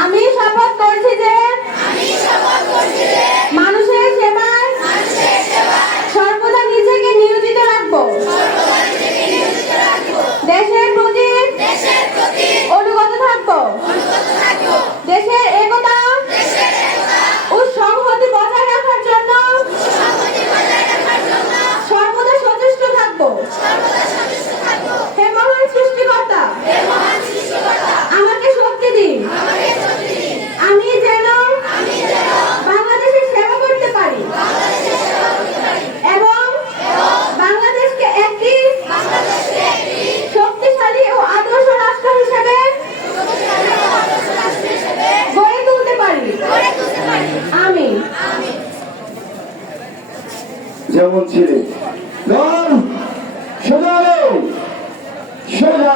আমি শপথ করছি যেমন ছিলে সোজা সোজা